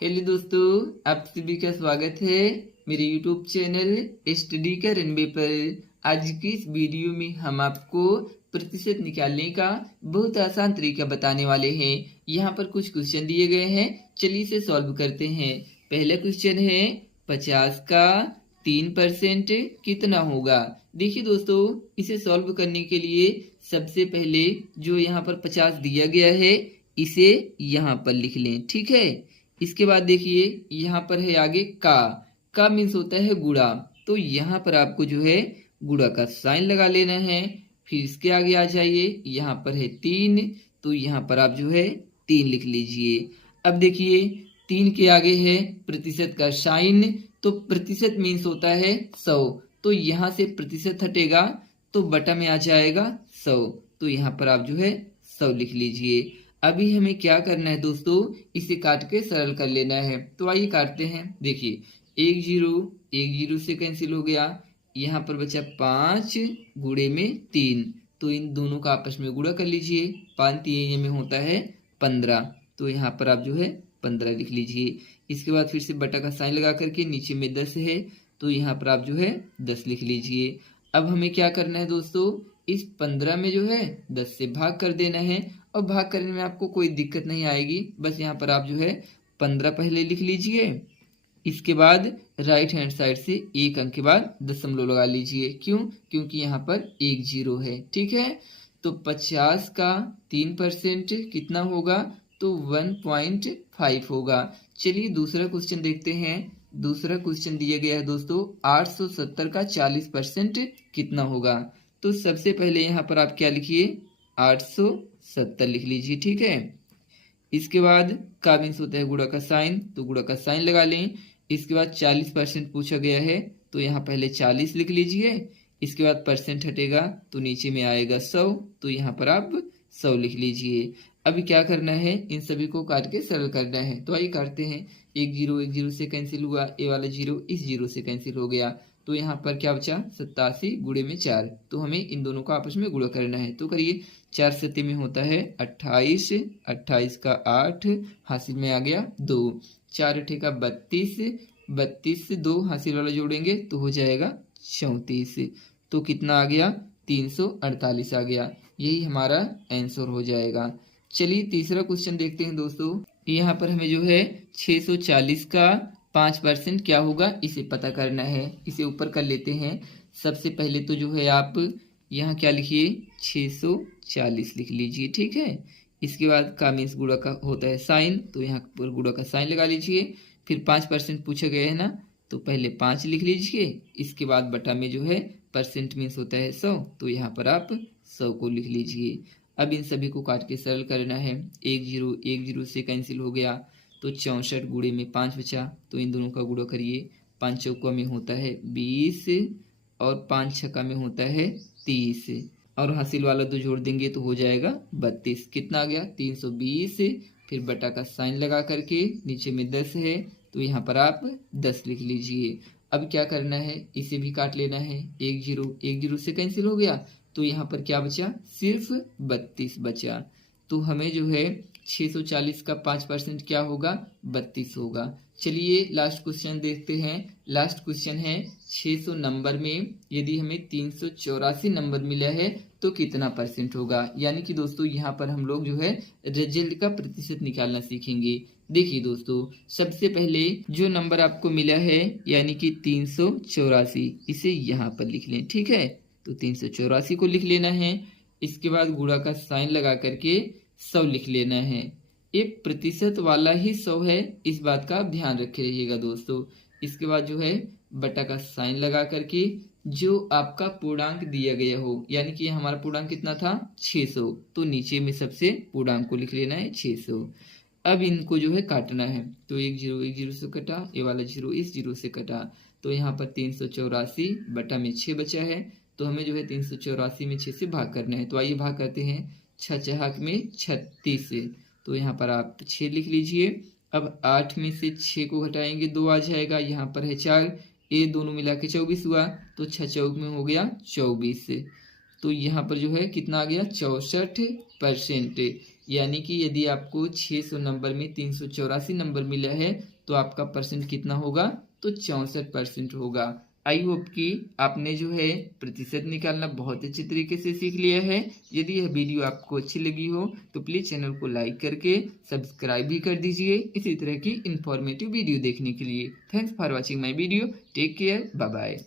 Hello दोस्तों, आप सभी का स्वागत है मेरे यूट्यूब चैनल स्टडी का रनवे पर। आज की इस वीडियो में हम आपको प्रतिशत निकालने का बहुत आसान तरीका बताने वाले हैं। यहाँ पर कुछ क्वेश्चन दिए गए हैं, चलिए इसे सॉल्व करते हैं। पहला क्वेश्चन है 50 का 3% कितना होगा। देखिए दोस्तों, इसे सॉल्व करने के लिए सबसे पहले जो यहाँ पर 50 दिया गया है इसे यहाँ पर लिख लें, ठीक है। इसके बाद देखिए यहाँ पर है आगे का मीन्स होता है गुणा, तो यहाँ पर आपको जो है गुणा का साइन लगा लेना है। फिर इसके आगे आ जाइए, यहाँ पर है 3, तो यहाँ पर आप जो है 3 लिख लीजिए। अब देखिए 3 के आगे है प्रतिशत का साइन, तो प्रतिशत मीन्स होता है 100, तो यहाँ से प्रतिशत हटेगा तो बटा में आ जाएगा 100, तो यहाँ पर आप जो है 100 लिख लीजिए। अभी हमें क्या करना है दोस्तों, इसे काट के सरल कर लेना है, तो आइए काटते हैं। देखिए 1 से कैंसिल हो गया, यहाँ पर बचा 5 गुणे में 3, तो इन दोनों का आपस में गुणा कर लीजिए। 5 3 में होता है 15, तो यहाँ पर आप जो है 15 लिख लीजिए। इसके बाद फिर से बटा का साइन लगा करके नीचे में 10 है, तो यहाँ पर आप जो है 10 लिख लीजिए। अब हमें क्या करना है दोस्तों, इस 15 में जो है 10 से भाग कर देना है, और भाग करने में आपको कोई दिक्कत नहीं आएगी। बस यहाँ पर आप जो है 15 पहले लिख लीजिए, इसके बाद राइट हैंड साइड से एक अंक के बाद दशमलव लगा लीजिए। क्यों? क्योंकि यहाँ पर 1 0 है, ठीक है। तो 50 का 3% कितना होगा, तो 1.5 होगा। चलिए दूसरा क्वेश्चन देखते हैं। दूसरा क्वेश्चन दिया गया है दोस्तों 870 का 40% कितना होगा। तो सबसे पहले यहाँ पर आप क्या लिखिए, 870 लिख लीजिए, ठीक है। इसके बाद का मीन्स होता है गुणा का साइन, तो गुणा का साइन लगा लें। इसके बाद 40% पूछा गया है, तो यहाँ पहले 40 लिख लीजिए। इसके बाद परसेंट हटेगा तो नीचे में आएगा 100, तो यहाँ पर आप 100 लिख लीजिए। अभी क्या करना है, इन सभी को काट के सरल करना है, तो आइए काटते हैं। 1 0 से कैंसिल हुआ, ये वाला 0 इस 0 से कैंसिल हो गया, तो यहाँ पर क्या बचा 87 गुणे में 4, तो हमें इन दोनों का आपस में गुणा करना है। तो करिए 4 7 में होता है 28, 28 का 8 हासिल में आ गया 2, 4 8 का 32, 32 से 2 हासिल वाला जोड़ेंगे तो हो जाएगा 34, तो कितना आ गया 348 आ गया। यही हमारा आंसर हो जाएगा। चलिए तीसरा क्वेश्चन देखते हैं दोस्तों। यहाँ पर हमें जो है 640 का 5% क्या होगा इसे पता करना है। इसे ऊपर कर लेते हैं। सबसे पहले तो जो है आप यहाँ क्या लिखिए, 640 लिख लीजिए, ठीक है। इसके बाद का मीन्स गुणा का होता है साइन, तो यहाँ पर गुणा का साइन लगा लीजिए। फिर 5% पूछा गया है ना, तो पहले 5 लिख लीजिए। इसके बाद बटा में जो है परसेंट मीन्स होता है 100, तो यहाँ पर आप 100 को लिख लीजिए। अब इन सभी को काट के सरल करना है। 1 0 से कैंसिल हो गया, तो 64 गुणे में 5 बचा, तो इन दोनों का गुणा करिए। 5 चौका में होता है 20 और 5 छक्का में होता है 30, और हासिल वाला तो जोड़ देंगे तो हो जाएगा 32। कितना आ गया 320, फिर बटा का साइन लगा करके नीचे में 10 है, तो यहाँ पर आप 10 लिख लीजिए। अब क्या करना है, इसे भी काट लेना है। 1 0 से कैंसिल हो गया, तो यहाँ पर क्या बचा, सिर्फ 32 बचा। तो हमें जो है 640 का 5% क्या होगा, 32 होगा। चलिए लास्ट क्वेश्चन देखते हैं। लास्ट क्वेश्चन है 600 नंबर में यदि हमें 384 नंबर मिला है तो कितना परसेंट होगा। यानी कि दोस्तों यहाँ पर हम लोग जो है रिजल्ट का प्रतिशत निकालना सीखेंगे। देखिए दोस्तों, सबसे पहले जो नंबर आपको मिला है यानी कि 384, इसे यहाँ पर लिख लें, ठीक है। तो 384 को लिख लेना है। इसके बाद गुणा का साइन लगा करके 100 लिख लेना है। ये प्रतिशत वाला ही 100 है, इस बात का ध्यान रखे रहिएगा दोस्तों। इसके बाद जो है बटा का साइन लगा करके जो आपका पूर्णांक दिया गया हो, यानी कि हमारा पूर्णांक कितना था 600, तो नीचे में सबसे पूर्णांक को लिख लेना है 600। अब इनको जो है काटना है, तो 1 0 से कटा, ये वाला 0 इस 0 से कटा, तो यहाँ पर 384 बटा में 6 बचा है, तो हमें जो है 384 में 6 से भाग करना है। तो आइए भाग करते हैं। 6 चहाक में 36, तो यहाँ पर आप 6 लिख लीजिए। अब 8 में से 6 को घटाएंगे 2 आ जाएगा, यहाँ पर है 4, ये दोनों मिला के 24 हुआ, तो 6 चौक में हो गया 24, तो यहाँ पर जो है कितना आ गया 64%। यानी कि यदि आपको 600 नंबर में 384 नंबर मिला है तो आपका परसेंट कितना होगा, तो 64% होगा। आई होप कि आपने जो है प्रतिशत निकालना बहुत अच्छे तरीके से सीख लिया है। यदि यह वीडियो आपको अच्छी लगी हो तो प्लीज़ चैनल को लाइक करके सब्सक्राइब भी कर दीजिए इसी तरह की इंफॉर्मेटिव वीडियो देखने के लिए। Thanks for watching my video. Take care, bye bye.